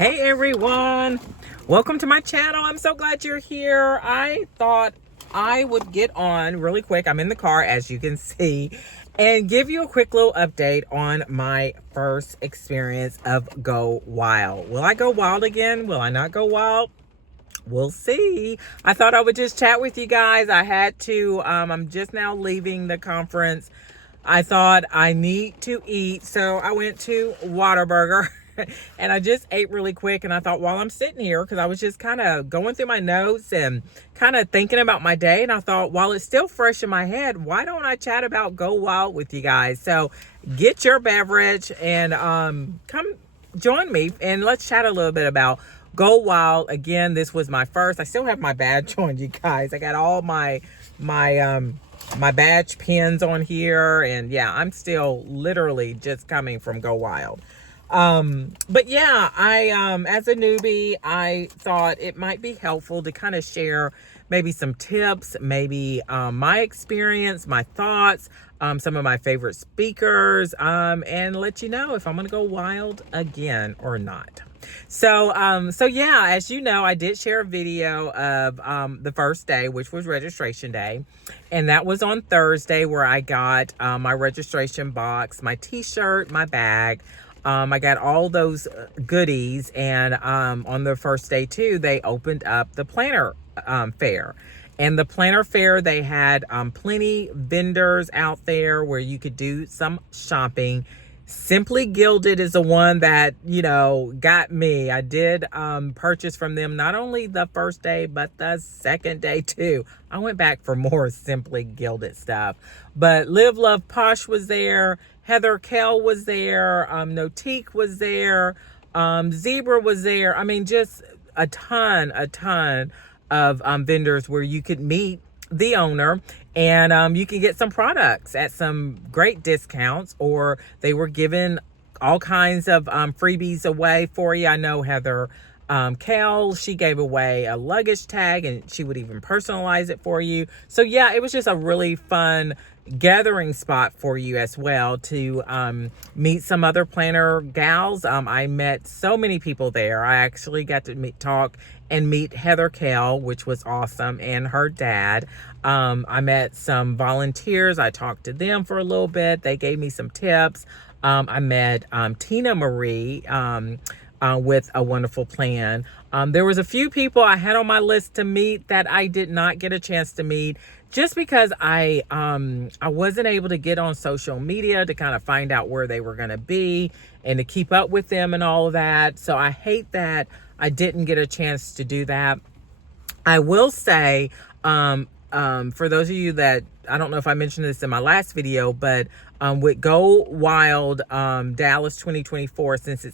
Hey everyone, welcome to my channel. I'm so glad you're here. I thought I would get on really quick. I'm in the car, as you can see, and give you a quick little update on my first experience of Go Wild. Will I go wild again? Will I not go wild? We'll see. I thought I would just chat with you guys. I had to, I'm just now leaving the conference. I thought I need to eat, so I went to Whataburger and I just ate really quick. And I thought, while I'm sitting here, because I was just kind of going through my notes and kind of thinking about my day, and I thought, while it's still fresh in my head, why don't I chat about Go Wild with you guys? So get your beverage and come join me and let's chat a little bit about Go Wild. Again, this was my first. I still have my badge on, you guys. I got all my badge pins on here, and yeah, I'm still literally just coming from Go Wild. But yeah, I as a newbie, I thought it might be helpful to kind of share maybe some tips, maybe my experience, my thoughts, some of my favorite speakers, and let you know if I'm gonna go wild again or not. So yeah, as you know, I did share a video of the first day, which was registration day. And that was on Thursday, where I got my registration box, my t-shirt, my bag. I got all those goodies. And on the first day too, they opened up the planner fair. And the planner fair, they had plenty vendors out there where you could do some shopping. Simply Gilded is the one that, you know, got me. I did purchase from them not only the first day, but the second day too. I went back for more Simply Gilded stuff. But Live Love Posh was there. Heather Kell was there. Notique was there. Zebra was there. I mean, just a ton of vendors where you could meet the owner, and you can get some products at some great discounts, or they were giving all kinds of freebies away for you. I know Heather Kell, she gave away a luggage tag, and she would even personalize it for you. So yeah, it was just a really fun gathering spot for you as well to meet some other planner gals. I met so many people there. I actually got to talk and meet Heather Kell, which was awesome, and her dad. I met some volunteers. I talked to them for a little bit. They gave me some tips. I met Tina Marie with a wonderful plan. There was a few people I had on my list to meet that I did not get a chance to meet, just because I wasn't able to get on social media to kind of find out where they were going to be and to keep up with them and all of that. So I hate that I didn't get a chance to do that. I will say, for those of you that, I don't know if I mentioned this in my last video, but with Go Wild Dallas 2024, since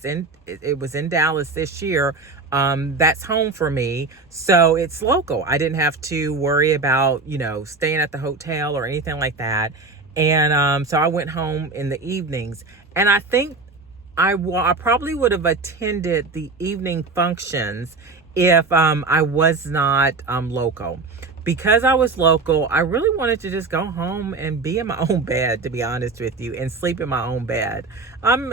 it was in Dallas this year, that's home for me. So it's local. I didn't have to worry about, you know, staying at the hotel or anything like that. And so I went home in the evenings, and I think I probably would have attended the evening functions if I was not local. Because I was local, I really wanted to just go home and be in my own bed, to be honest with you, and sleep in my own bed. I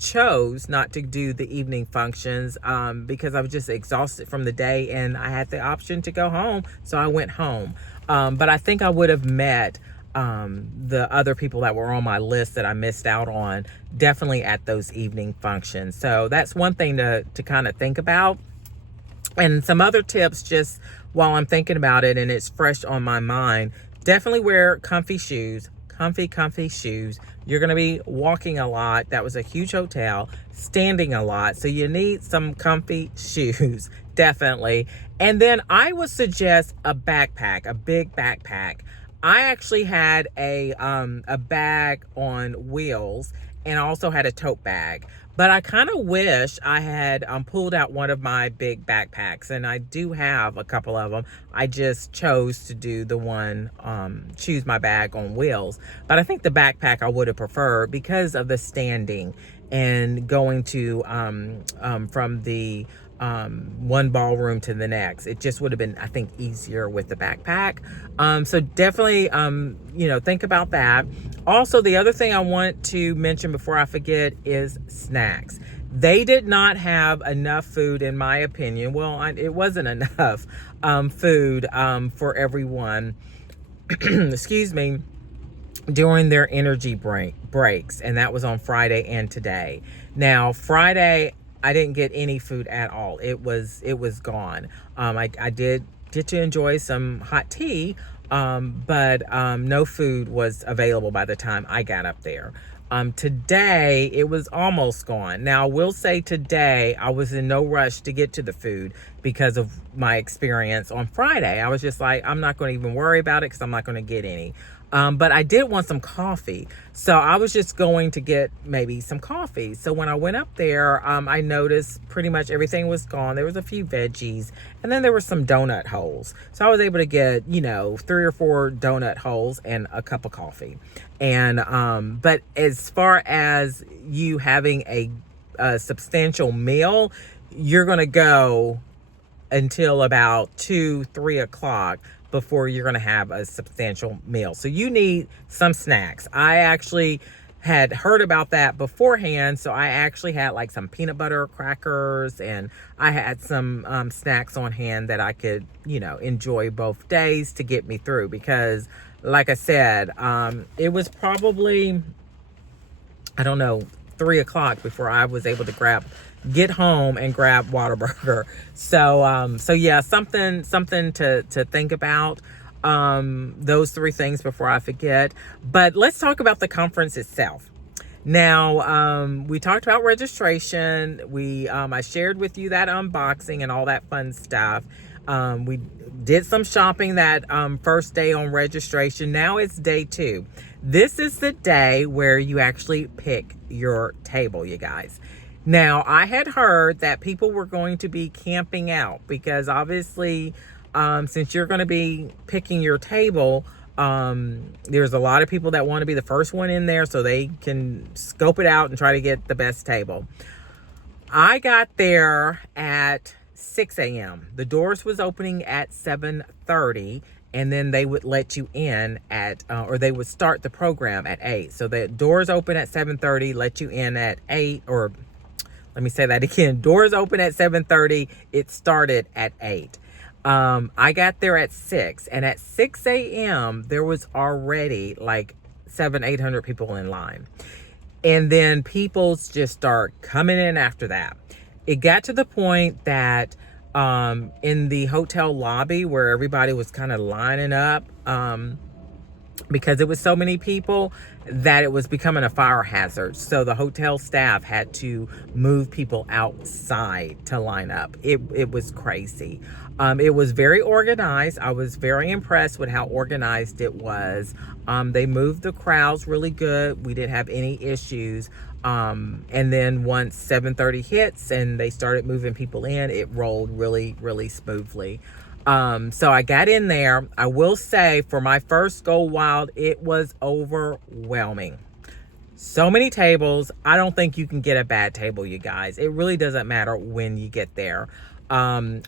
chose not to do the evening functions because I was just exhausted from the day, and I had the option to go home, so I went home. But I think I would have met the other people that were on my list that I missed out on, definitely at those evening functions. So that's one thing to kind of think about. And some other tips, just while I'm thinking about it and it's fresh on my mind, definitely wear comfy shoes, comfy shoes. You're going to be walking a lot. That was a huge hotel, standing a lot. So you need some comfy shoes, definitely. And then I would suggest a backpack, a big backpack. I actually had a bag on wheels, and I also had a tote bag. But I kind of wish I had pulled out one of my big backpacks, and I do have a couple of them. I just chose to do the one, choose my bag on wheels. But I think the backpack I would have preferred because of the standing and going to from the one ballroom to the next. It just would have been, I think, easier with the backpack. So definitely, think about that. Also, the other thing I want to mention before I forget is snacks. They did not have enough food, in my opinion. Well, it wasn't enough food for everyone. Excuse me, during their energy breaks, and that was on Friday and today. Now, Friday, I didn't get any food at all. It was gone. I did get to enjoy some hot tea, but no food was available by the time I got up there. Today, it was almost gone. Now, I will say today, I was in no rush to get to the food because of my experience on Friday. I was just like, I'm not going to even worry about it because I'm not going to get any. But I did want some coffee. So I was just going to get maybe some coffee. So when I went up there, I noticed pretty much everything was gone. There was a few veggies, and then there were some donut holes. So I was able to get, 3 or 4 donut holes and a cup of coffee. And, but as far as you having a substantial meal, you're going to go until about 2-3 o'clock before you're going to have a substantial meal. So you need some snacks. I actually had heard about that beforehand. So I actually had like some peanut butter crackers, and I had some snacks on hand that I could, enjoy both days to get me through. Because like I said, it was probably, 3 o'clock before I was able to get home and grab Whataburger. So yeah, something to think about. Those 3 things before I forget. But let's talk about the conference itself. Now, we talked about registration. I shared with you that unboxing and all that fun stuff. We did some shopping that first day on registration. Now it's day 2. This is the day where you actually pick your table, you guys. Now, I had heard that people were going to be camping out because obviously, since you're going to be picking your table, there's a lot of people that want to be the first one in there so they can scope it out and try to get the best table. I got there at 6 a.m. The doors was opening at 7:30, and then they would let you in or they would start the program at 8. So the doors open at 7:30, let you in at 8, or let me say that again. Doors open at 7:30. It started at 8. I got there at 6, and at 6 a.m. there was already like 800 people in line. And then people just start coming in after that. It got to the point that in the hotel lobby where everybody was kind of lining up, because it was so many people, that it was becoming a fire hazard. So the hotel staff had to move people outside to line up. It was crazy. It was very organized. I was very impressed with how organized it was. They moved the crowds really good. We didn't have any issues. And then once 7:30 hits and they started moving people in, it rolled really, really smoothly. So I got in there. I will say for my first go wild, it was overwhelming. So many tables. I don't think you can get a bad table, you guys. It really doesn't matter when you get there. I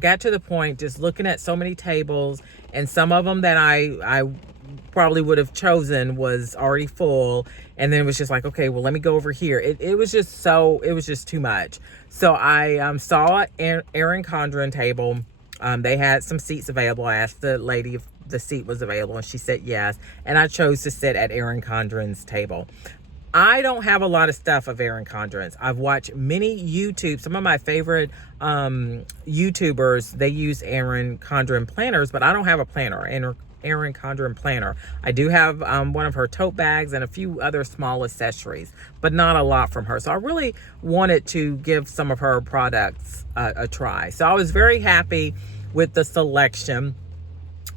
got to the point just looking at so many tables, and some of them that I probably would have chosen was already full. And then it was just like, okay, well, let me go over here. It was just too much. So I saw an Erin Condren table. They had some seats available. I asked the lady if the seat was available, and she said yes. And I chose to sit at Erin Condren's table. I don't have a lot of stuff of Erin Condren's. I've watched many some of my favorite YouTubers, they use Erin Condren planners, but I don't have a planner, Erin Condren planner. I do have one of her tote bags and a few other small accessories, but not a lot from her. So I really wanted to give some of her products a try. So I was very happy with the selection.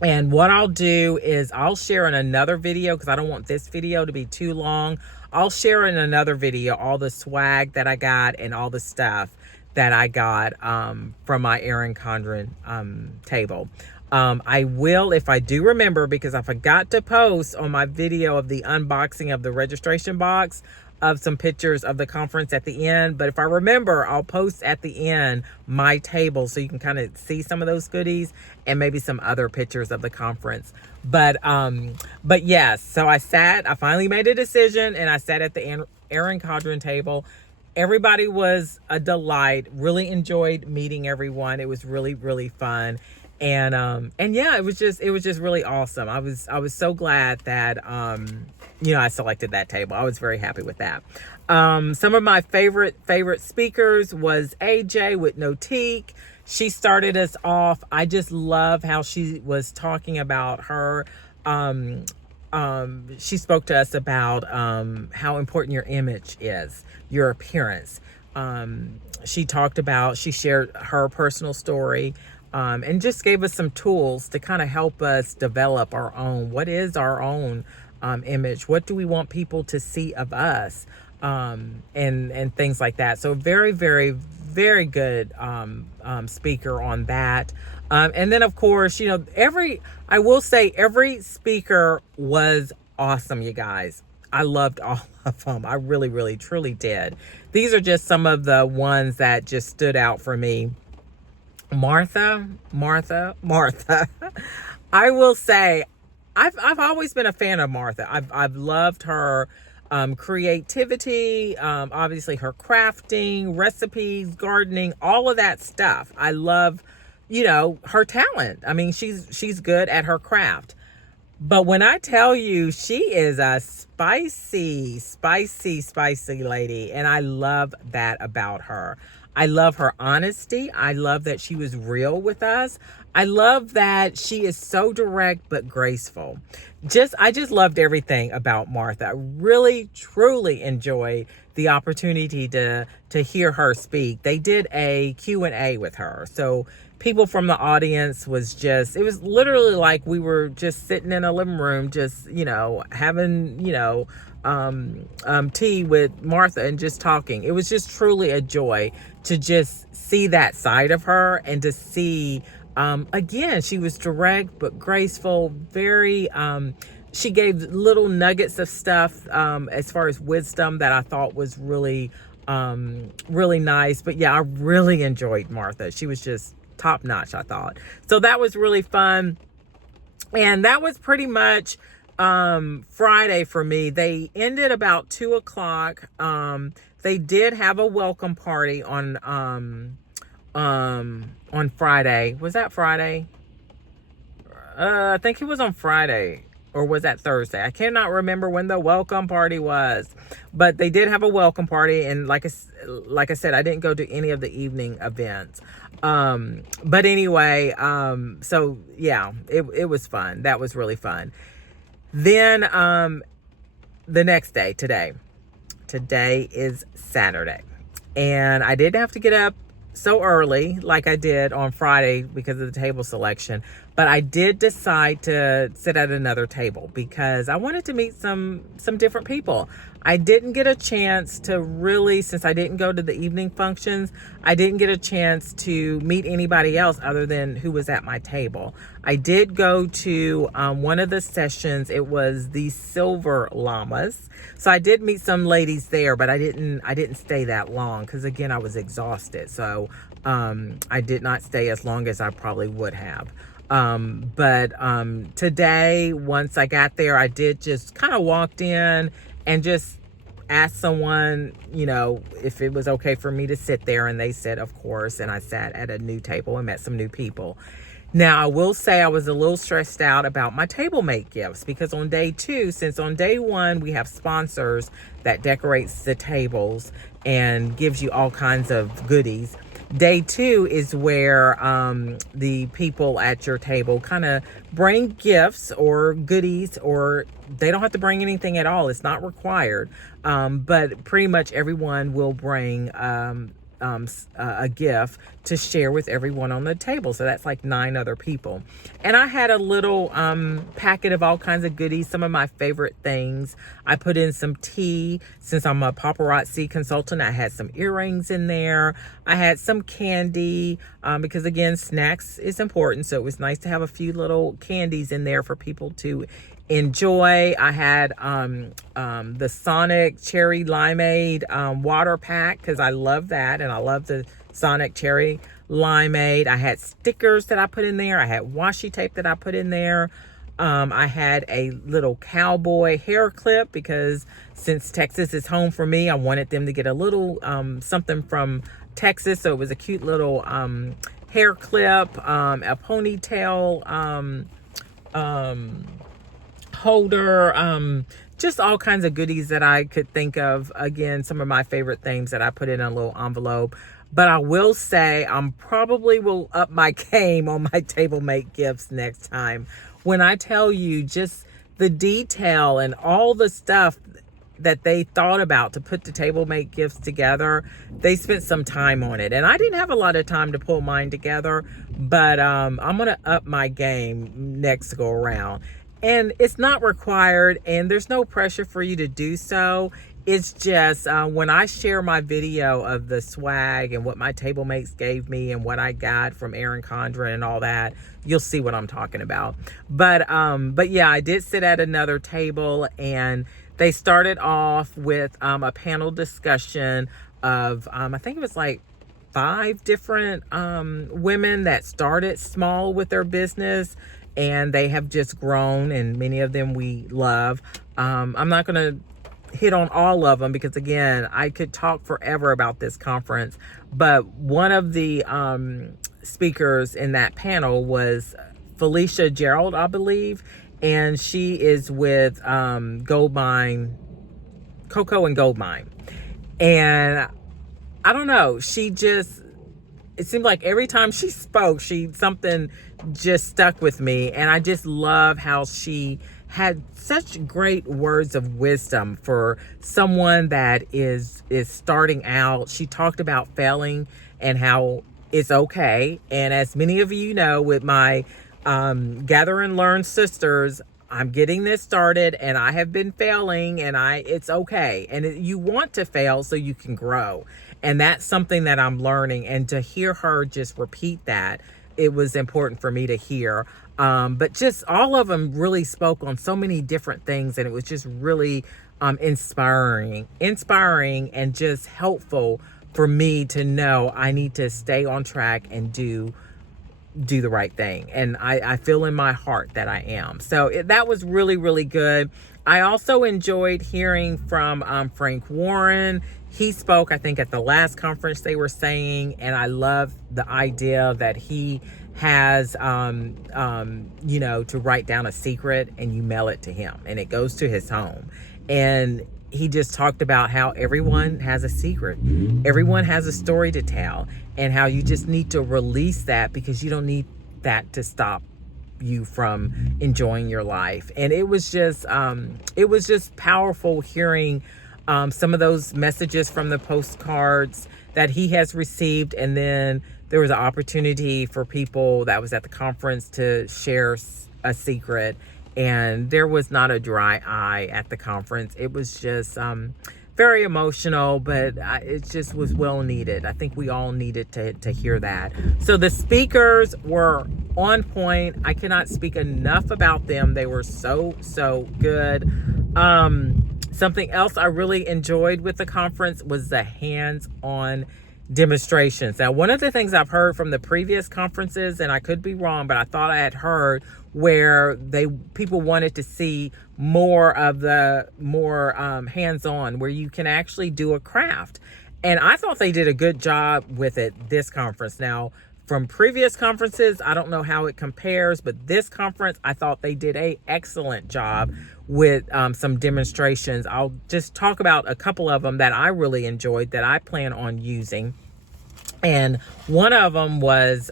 And what I'll do is I'll share in another video, because I don't want this video to be too long. I'll share in another video all the swag that I got and all the stuff that I got from my Erin Condren table. I will, if I do remember, because I forgot to post on my video of the unboxing of the registration box. of some pictures of the conference at the end. But if I remember, I'll post at the end my table so you can kind of see some of those goodies and maybe some other pictures of the conference. But yes, so I finally made a decision, and I sat at the Erin Condren table. Everybody was a delight. Really enjoyed meeting everyone. It was really, really fun. And yeah, it was just really awesome. I was so glad that, I selected that table. I was very happy with that. Some of my favorite speakers was AJ with Notique. She started us off. I just love how she was talking about her, she spoke to us about, how important your image is, your appearance. She shared her personal story, and just gave us some tools to kind of help us develop what is our own image? What do we want people to see of us? And things like that. So very, very, very good speaker on that. And then, of course, I will say every speaker was awesome, you guys. I loved all of them. I really, really, truly did. These are just some of the ones that just stood out for me. Martha. I will say, I've always been a fan of Martha. I've loved her creativity, obviously her crafting, recipes, gardening, all of that stuff. I love, her talent. I mean, she's good at her craft. But when I tell you, she is a spicy lady, and I love that about her. I love her honesty. I love that she was real with us. I love that she is so direct but graceful. I just loved everything about Martha. I really, truly enjoyed the opportunity to hear her speak. They did a Q&A with her. So people from the audience it was literally like we were just sitting in a living room, just, having, tea with Martha and just talking. It was just truly a joy to just see that side of her and to see, again, she was direct but graceful, very, she gave little nuggets of stuff, as far as wisdom that I thought was really, really nice. But yeah, I really enjoyed Martha. She was just top notch, I thought. So that was really fun. And that was pretty much Friday for me. They ended about 2:00. They did have a welcome party on Friday. Was that Friday? I think it was on Friday. Or was that Thursday? I cannot remember when the welcome party was. But they did have a welcome party. And like I said, I didn't go to any of the evening events. But anyway, so yeah, it was fun. That was really fun. Then the next day, today is Saturday. And I didn't have to get up so early like I did on Friday because of the table selection. But I did decide to sit at another table because I wanted to meet some different people. I didn't get a chance to really, since I didn't go to the evening functions, I didn't get a chance to meet anybody else other than who was at my table. I did go to one of the sessions. It was the Silver Llamas. So I did meet some ladies there, but I didn't stay that long because, again, I was exhausted. So I did not stay as long as I probably would have. But today, once I got there, I did just kind of walked in and just asked someone, if it was okay for me to sit there. And they said, of course. And I sat at a new table and met some new people. Now, I will say I was a little stressed out about my Tablemate gifts because on day 2, since on day 1, we have sponsors that decorates the tables and gives you all kinds of goodies. Day 2 is where the people at your table kind of bring gifts or goodies, or they don't have to bring anything at all. It's not required. But pretty much everyone will bring a gift to share with everyone on the table. So that's like 9 other people. And I had a little packet of all kinds of goodies, some of my favorite things. I put in some tea. Since I'm a paparazzi consultant, I had some earrings in there. I had some candy because, again, snacks is important. So it was nice to have a few little candies in there for people to enjoy. I had the Sonic Cherry Limeade water pack because I love that, and I love the Sonic Cherry Limeade. I had stickers that I put in there. I had washi tape that I put in there. I had a little cowboy hair clip because since Texas is home for me, I wanted them to get a little something from Texas. So it was a cute little hair clip, a ponytail holder, just all kinds of goodies that I could think of. Again, some of my favorite things that I put in a little envelope. But I will say I'm probably will up my game on my Tablemate gifts next time. When I tell you just the detail and all the stuff that they thought about to put the Tablemate gifts together, they spent some time on it. And I didn't have a lot of time to pull mine together, but I'm going to up my game next go around. And it's not required, and there's no pressure for you to do so. It's just when I share my video of the swag and what my table mates gave me and what I got from Erin Condren and all that, you'll see what I'm talking about. But yeah, I did sit at another table, and they started off with a panel discussion of I think it was like 5 different women that started small with their business, and they have just grown, and many of them we love. I'm not going to hit on all of them because, again, I could talk forever about this conference. But one of the speakers in that panel was Felicia Gerald, I believe, and she is with Goldmine, Cocoa and Goldmine. And I don't know, she just, it seemed like every time she spoke, something just stuck with me. And I just love how she had such great words of wisdom for someone that is starting out. She talked about failing and how it's okay. And as many of you know, with my Gather and Learn Sisters, I'm getting this started, and I have been failing, and it's okay. And you want to fail so you can grow. And that's something that I'm learning. And to hear her just repeat that, it was important for me to hear. But just all of them really spoke on so many different things, and it was just really inspiring and just helpful for me to know I need to stay on track and do the right thing. And I feel in my heart that I am. So that was really, really good. I also enjoyed hearing from Frank Warren. He spoke, I think, at the last conference they were saying, and I love the idea that he has, to write down a secret and you mail it to him and it goes to his home. And he just talked about how everyone has a secret. Everyone has a story to tell, and how you just need to release that because you don't need that to stop you from enjoying your life. And it was just powerful hearing some of those messages from the postcards that he has received. And then there was an opportunity for people that was at the conference to share a secret. And there was not a dry eye at the conference. It was just very emotional, but it just was well needed. I think we all needed to hear that. So the speakers were on point. I cannot speak enough about them. They were so good. Something else I really enjoyed with the conference was the hands-on demonstrations. Now, one of the things I've heard from the previous conferences, and I could be wrong, but I thought I had heard where people wanted to see more hands-on, where you can actually do a craft. And I thought they did a good job with it this conference. Now, from previous conferences, I don't know how it compares, but this conference, I thought they did an excellent job with some demonstrations. I'll just talk about a couple of them that I really enjoyed that I plan on using. And one of them was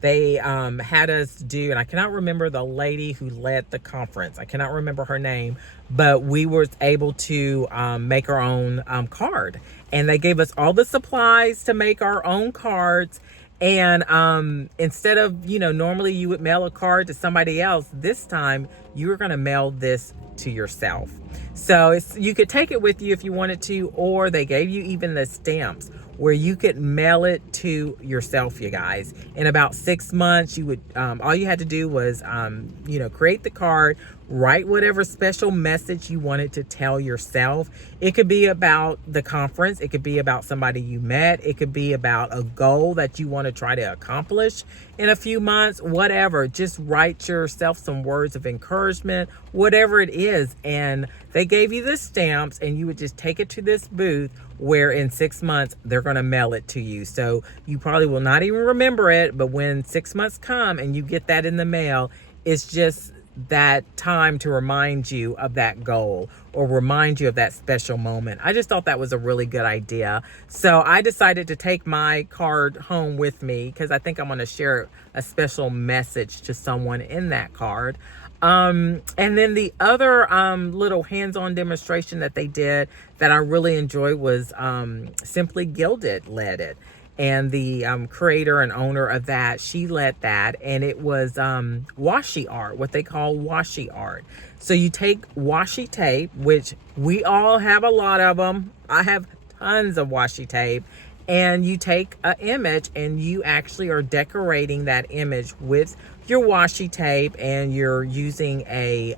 they had us do, and I cannot remember the lady who led the conference. I cannot remember her name, but we were able to make our own card. And they gave us all the supplies to make our own cards. And instead of, normally you would mail a card to somebody else, this time you were going to mail this to yourself. So you could take it with you if you wanted to, or they gave you even the stamps where you could mail it to yourself, you guys. In about 6 months, you would all you had to do was create the card, write whatever special message you wanted to tell yourself. It could be about the conference, it could be about somebody you met, it could be about a goal that you want to try to accomplish in a few months, whatever. Just write yourself some words of encouragement, whatever it is. And they gave you the stamps, and you would just take it to this booth where in 6 months they're going to mail it to you. So you probably will not even remember it, but when 6 months come and you get that in the mail, it's just that time to remind you of that goal or remind you of that special moment. I just thought that was a really good idea. So I decided to take my card home with me because I think I'm going to share a special message to someone in that card. And then the other little hands-on demonstration that they did that I really enjoyed was Simply Gilded led it. And the creator and owner of that, she led that. And it was washi art, what they call washi art. So you take washi tape, which we all have a lot of them. I have tons of washi tape. And you take an image and you actually are decorating that image with your washi tape, and you're using a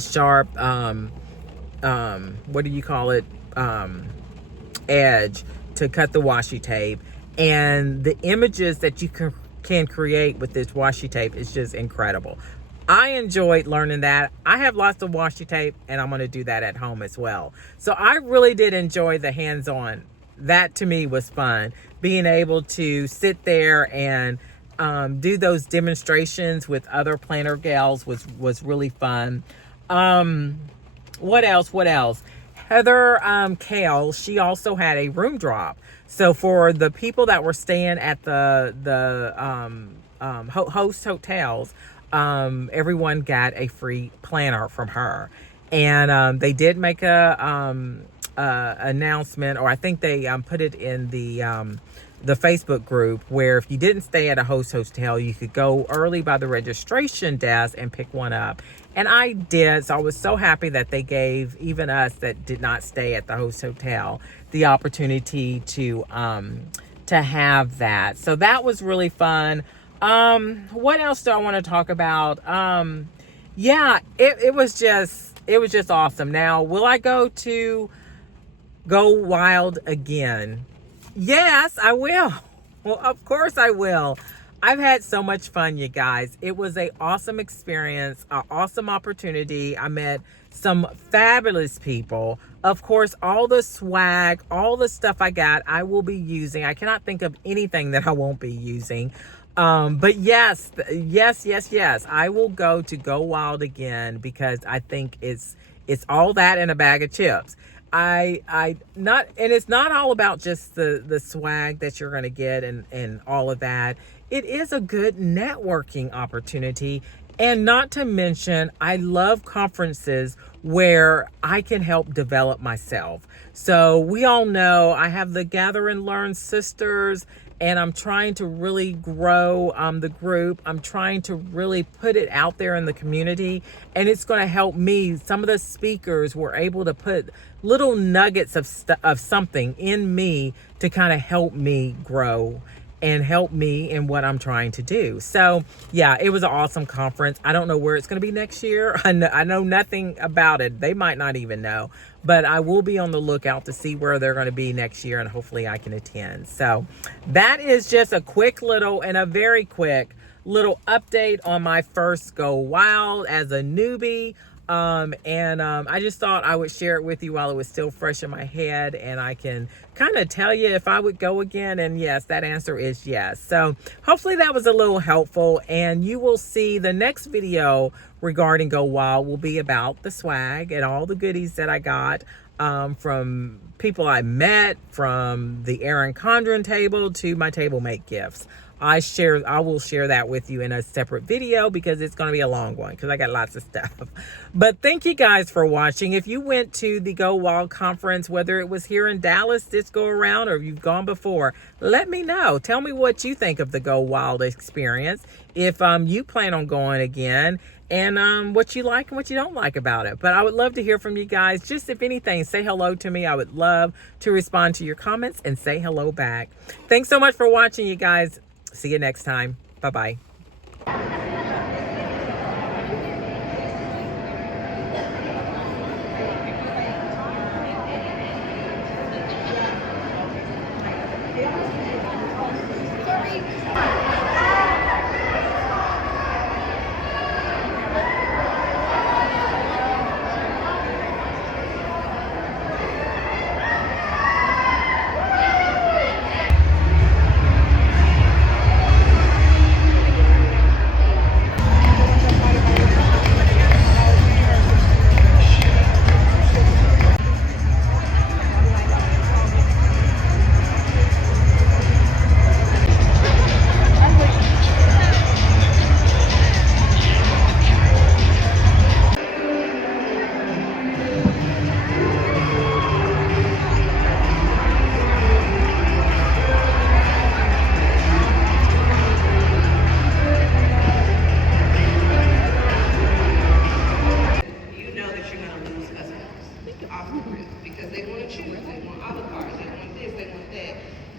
sharp what do you call it, edge to cut the washi tape. And the images that you can create with this washi tape is just incredible. I enjoyed learning that. I have lots of washi tape, and I'm going to do that at home as well. So I really did enjoy the hands-on. That to me was fun, being able to sit there and do those demonstrations with other planner gals was really fun. What else? Heather Kale, she also had a room drop. So for the people that were staying at the host hotels, everyone got a free planner from her. And they did make a announcement, or I think they put it in the Facebook group, where if you didn't stay at a host hotel, you could go early by the registration desk and pick one up. And I did. So I was so happy that they gave even us that did not stay at the host hotel the opportunity to have that. So that was really fun. What else do I want to talk about? It was just awesome. Now, will I go wild again? Yes, I will. Well, of course I will. I've had so much fun, you guys. It was an awesome experience, an awesome opportunity. I met some fabulous people. Of course, all the swag, all the stuff I got, I will be using. I cannot think of anything that I won't be using. But yes, I will go wild again, because I think it's all that and a bag of chips. And it's not all about just the swag that you're going to get and all of that. It is a good networking opportunity. And not to mention, I love conferences where I can help develop myself. So we all know I have the Gather and Learn Sisters, and I'm trying to really grow the group. I'm trying to really put it out there in the community, and it's going to help me. Some of the speakers were able to put little nuggets of something in me to kind of help me grow and help me in what I'm trying to do. So yeah, it was an awesome conference. I don't know where it's going to be next year. I know nothing about it. They might not even know, but I will be on the lookout to see where they're going to be next year, and hopefully I can attend. So that is just a very quick little update on my first Go Wild as a newbie. I just thought I would share it with you while it was still fresh in my head, and I can kind of tell you if I would go again. And yes, that answer is yes. So hopefully that was a little helpful, and you will see the next video regarding Go Wild will be about the swag and all the goodies that I got from people I met, from the Erin Condren table to my Tablemate gifts. I will share that with you in a separate video, because it's going to be a long one, because I got lots of stuff. But thank you guys for watching. If you went to the Go Wild conference, whether it was here in Dallas this go around or you've gone before, let me know. Tell me what you think of the Go Wild experience, if you plan on going again. and what you like and what you don't like about it. But I would love to hear from you guys. Just if anything, say hello to me. I would love to respond to your comments and say hello back. Thanks so much for watching, you guys. See you next time. Bye-bye.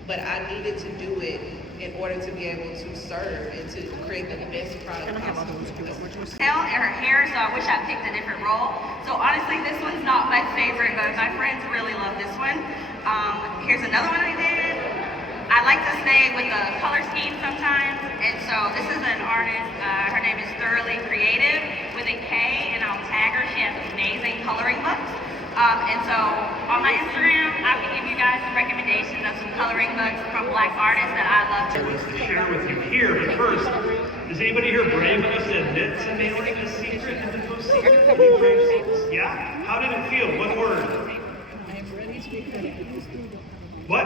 But I needed to do it in order to be able to serve and to create the best product possible. And her hair, so I wish I picked a different role. So honestly, this one's not my favorite, but my friends really love this one. Here's another one I did. I like to stay with the color scheme sometimes, and so this is an artist. Her name is Thoroughly Creative with a K, and I'll tag her. She has amazing coloring books. And so on my Instagram, I can give you guys some recommendations of some coloring books from Black artists that I love to share with you here. But first, is anybody here brave enough to admit to mailing a secret and the most secret? Yeah? How did it feel? What word? I am ready to be credited. What?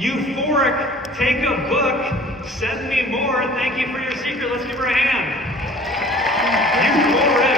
Euphoric. Take a book. Send me more. Thank you for your secret. Let's give her a hand. Euphoric.